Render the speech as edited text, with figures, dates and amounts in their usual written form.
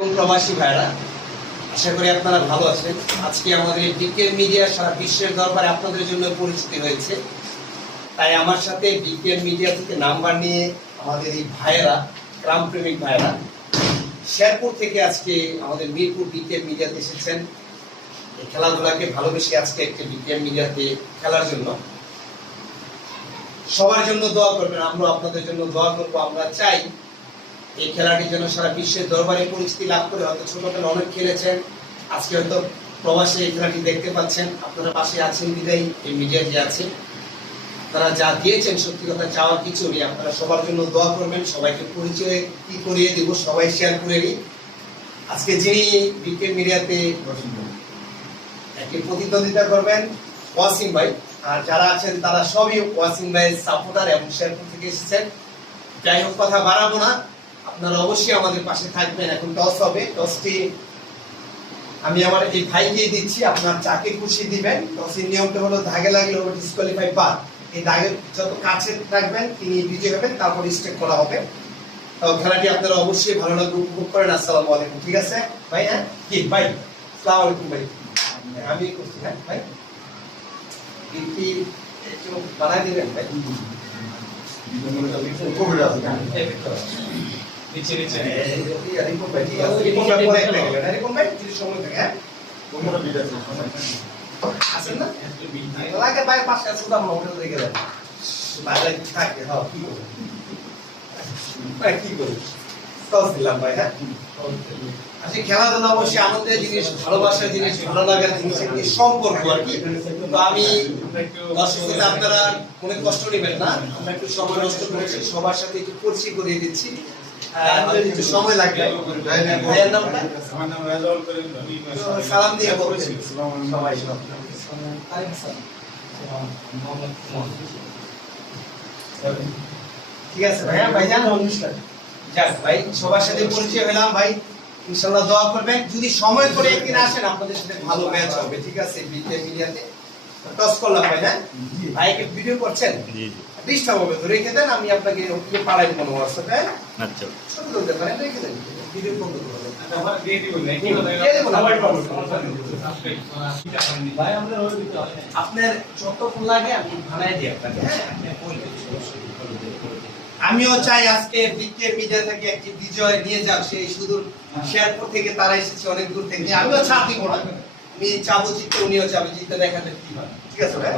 প্রবাসী ভাইরা, আশা করি আপনারা ভালো আছেন। আজকে আমাদের বিকেএম মিডিয়া সারা বিশ্বের দরবারে আপনাদের জন্য পরিচিতি হয়েছে, তাই আমার সাথে বিকেএম মিডিয়া থেকে নাম্বার নিয়ে আমাদের এই ভাইয়েরা, গ্রামপ্রেমিক ভাইয়েরা শেরপুর থেকে আজকে আমাদের মিরপুর বিকেএম মিডিয়াতে এসেছেন এই খেলাধুলাকে ভালোবেসে আজকে একটা বিকেএম মিডিয়াতে খেলার জন্য। সবার জন্য দোয়া করবেন, আমরা আপনাদের জন্য দোয়া করবো। আমরা চাই এই খেলাটি যেন সারা বিশ্বের দরবারে পরিচিতি লাভ করে। হয়তো ছোটবেলা অনেক খেলেছেন, আজকে হয়তো প্রবাসে এই খেলাটি দেখতে পাচ্ছেন, আপনারা পাশে আছেন বিদায়ী এই মিডিয়া যে আছে, তারা যা দিয়েছেন সত্যি কথা চাওয়ার কিছু নেই। আপনারা সবার জন্য দোয়া করবেন, সবাইকে পরিচয় কি করিয়ে দিব, সবাই শেয়ার করে নিই। আজকে যিনি বিকেএম মিডিয়াতে একটি প্রতিদ্বন্দ্বিতা করবেন ওয়াসিম ভাই, আর যারা আছেন তারা সবই ওয়াসিম ভাইয়ের সাপোর্টার এবং শেরপুর থেকে এসেছেন। যাই হোক, কথা বাড়াবো না, আপনারা অবশ্যই আমাদের পাশে থাকবেন। এখন টস হবে, টসটি আমি আমার এই ভাইকে দিচ্ছি, আপনার চাকে খুশি দিবেন। টসের নিয়মটা হলো দাগে লাগলে হবে ডিসকোয়ালিফাই বাদ। এই দাগে যত কাছে রাখবেন তিনি বিজয়ী হবেন, তারপর স্টেক করা হবে। তো খেলাটি আপনারা অবশ্যই ভালো লাগবে, উপভোগ করেন। আসসালামু আলাইকুম। ঠিক আছে ভাই? হ্যাঁ কি ভাই, আসসালামু আলাইকুম ভাই। আমি করছি, হ্যাঁ ভাই, কি একটু বানাই দিবেন ভাই? খেলাধুলা অবশ্যই আনন্দের জিনিস, ভালোবাসার জিনিস, ভালো লাগার জিনিস, একটি সম্পর্ক আর কি। তো আমি আপনারা মনে কষ্ট নেবেন না, আমরা একটু সময় নষ্ট করেছি, সবার সাথে একটু পরিচয় করিয়ে দিচ্ছি, একটু সময় লাগবে। ভাইয়ের নামটা সালাম দিয়ে বলবেন সবাই। ঠিক আছে ভাইয়া, ভাইজান যাক ভাই, সবার সাথে পরিচয় হলাম ভাই। ইনশাআল্লাহ দোয়া করবেন, যদি সময় করে একদিন আসেন আপনাদের সাথে ভালো ম্যাচ হবে। ঠিক আছে? বিকেএম মিডিয়াতে টস করলাম ভাই। হ্যাঁ ভাইকে ভিডিও করছেন, ডিস্টার্ব হবে তো রেখে দেন, আমি আপনাকে পাড়াই দেবো হোয়াটসঅ্যাপে। আচ্ছা, ছোট করতে পারেন, রেখে দেন, ভিডিও বন্ধ করবেন। আপনার যতক্ষণ লাগে আমি বানাই দিই আপনাকে। আমিও চাই আজকে বিকেএম মিডিয়া থেকে একটি বিজয় নিয়ে যাক। সেই সুদূর শেরপুর থেকে তারা এসেছে, অনেক দূর থেকে। আমিও ছাড় দিব না, আমি চাবো জিততে, উনিও চাবে জিততে, দেখাতে কি হয়। ঠিক আছে ভাই?